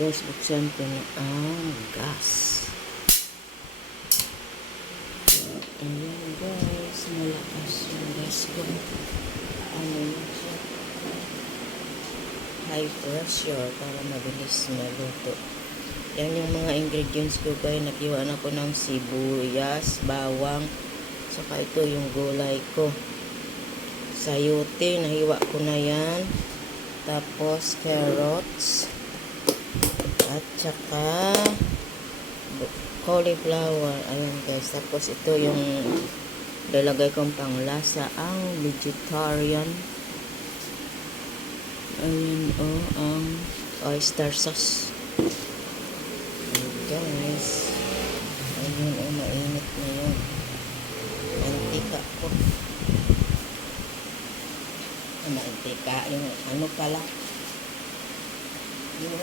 guys, buksan ko na ang gas. Ayan guys, malakas yung gas ko. Ano yun siya? High pressure para mabilis maluto. Yan yung mga ingredients ko guys. Nakiwan ako ng sibuyas, bawang, saka ito yung gulay ko. Sayote, nahiwa ko na yan. Tapos carrots. At saka cauliflower. Ayan guys. Tapos ito yung lalagay kong panglasa, ang vegetarian. Ayan ang oyster sauce. Ayan guys. Ayun mainit na yun. Mantika ko. Mantika. Yung ano pala. Yung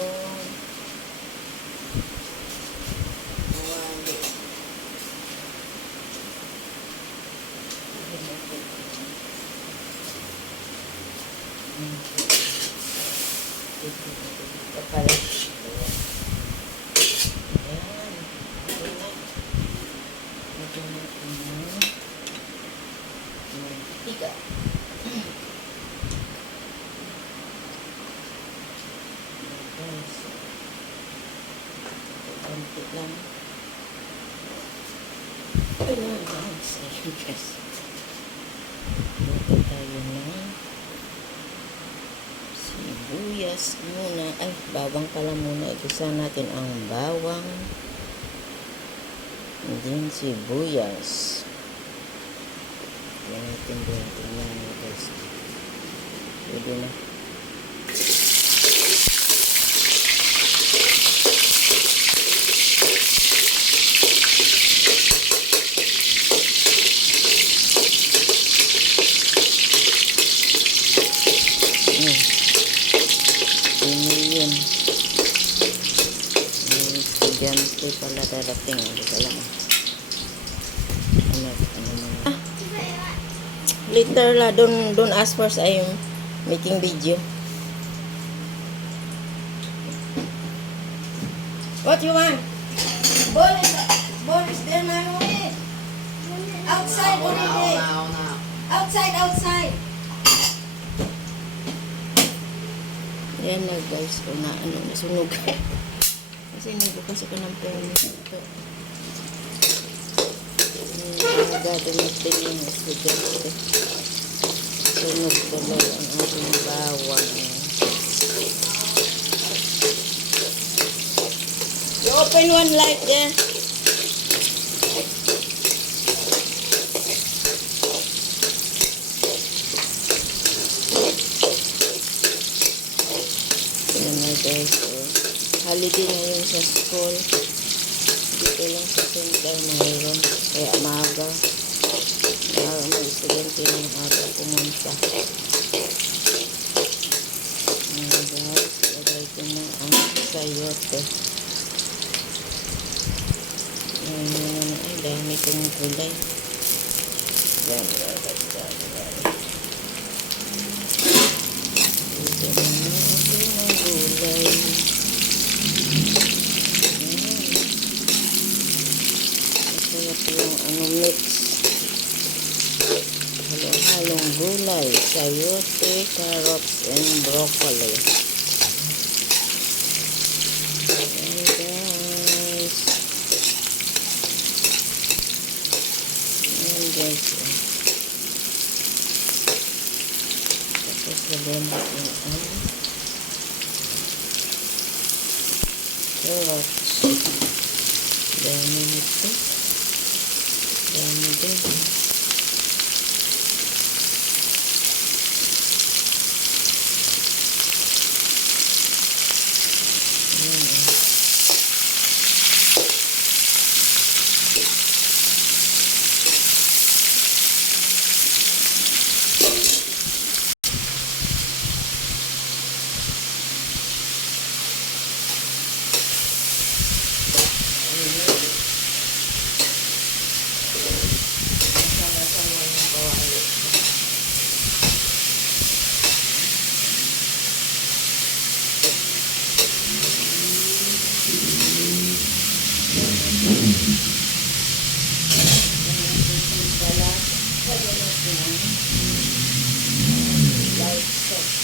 ito pala. Ayan. Ito na. Ito na mantika. Guys. Konti lang. Ayan guys. Ayan guys. Luto tayo na sibuyas muna. Ay, bawang pala muna. Igisa natin ang bawang. And then sibuyas. Yan natin din. Tingnan nyo guys. Pwede na. Estudyante pala darating. Hindi ka lang. Later la. Don't ask first. I'm making video. What you want? Ball is there, mommy. Outside already. Outside. Yan na guys. Kung na ano, nasunog. Kasi nagbukas ako ng permit ito. Nagagado natin yung estudyante. Sunog tuloy ang ating bawang. You open one light there. Yan na guys. Holiday ngayon sa school. Dito lang sa center mayroon. Kaya maaga. Mga estudyante ng aga pumunta. Mga guys, lagay ko na ang sayote. Ay, dami kong gulay. Yan, lagay dyan. Dito na ako ng gulay. Yung mix, halong gulay, sayote, carrots, and broccoli. Ayan guys. Ayan guys. Tapos lagyan natin ang carrots. Dami nito. Dami din. Balat. Lagyan natin ang light sauce.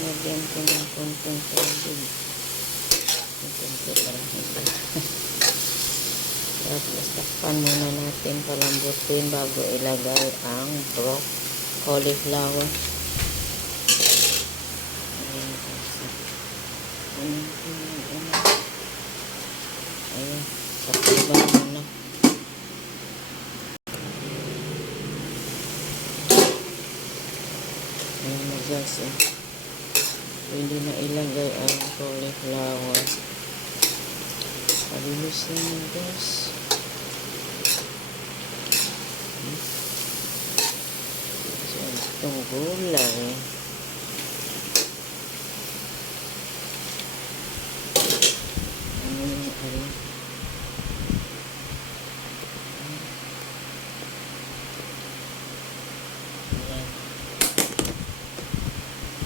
Lagyan ko ng konting tubig. Konti para hindi. Tapos takpan muna natin palambutin bago ilagay ang cauliflower. Ayan, sakiban muna. Ayan na guys, pwede na ilagay ang cauliflower. Palilusin mo guys. So, itong gulay.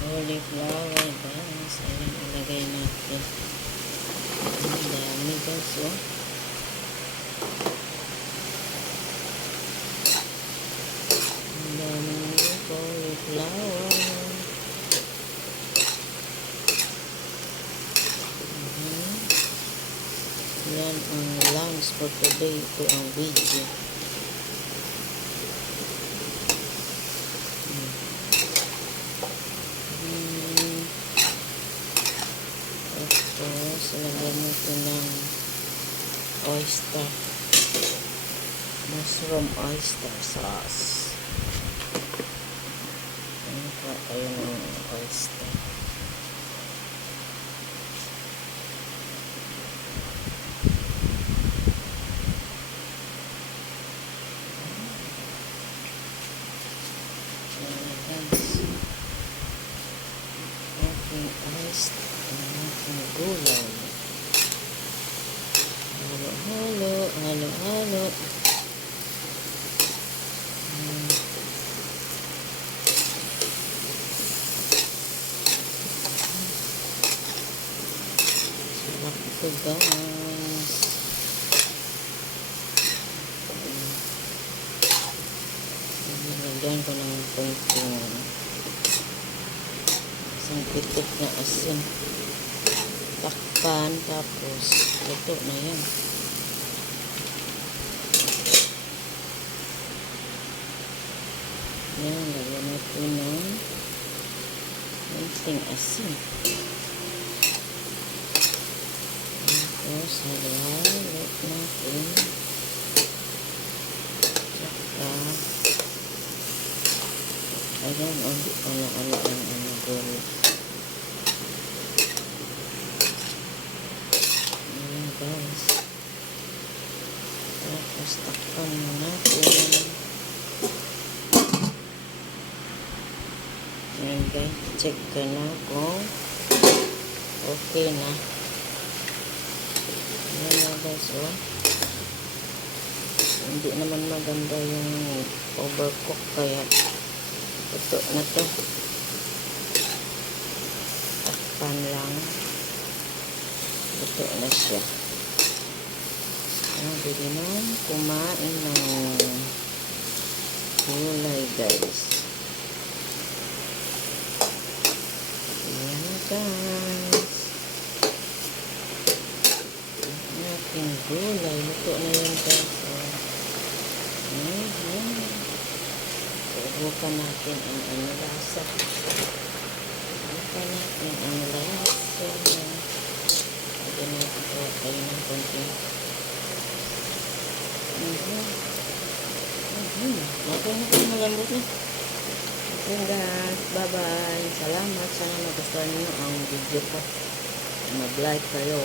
Cauliflower guys. Ayan, ilagay natin. Ang dami guys, oh. Ang dami cauliflower. Yan ang lunch for today. Ito ang video. Tapos, lagyan natin ng oyster. Mushroom oyster sauce. Ano pa tayo ng oyster? Gulay. Halo. Sarap ito guys. Nilagyan ko ng konting isang pitik na asin. Takpan, tapos luto na yan. Yan, lagyan natin ng konting asin. Tapos halo-halo natin. Tsaka ayan, ano gulay. Guys, tapos takpan mo natin. Ayan guys, check ka na kung okay na. Ayan na guys, oh. Hindi naman maganda yung overcook, kaya ito na to. Takpan lang. Ito na siya. Pwede na kumain ng gulay guys. Ayan guys. Ang ating gulay. Luto na yan guys. Ayan. Subukan natin ang lasa. Subukan natin ang lasa. Lagyan natin tayo ng konting. Lagyan natin malambot na. Yun guys, bye-bye. Salamat. Sana nagustuhan niyo ang video ko. Mag-like kayo.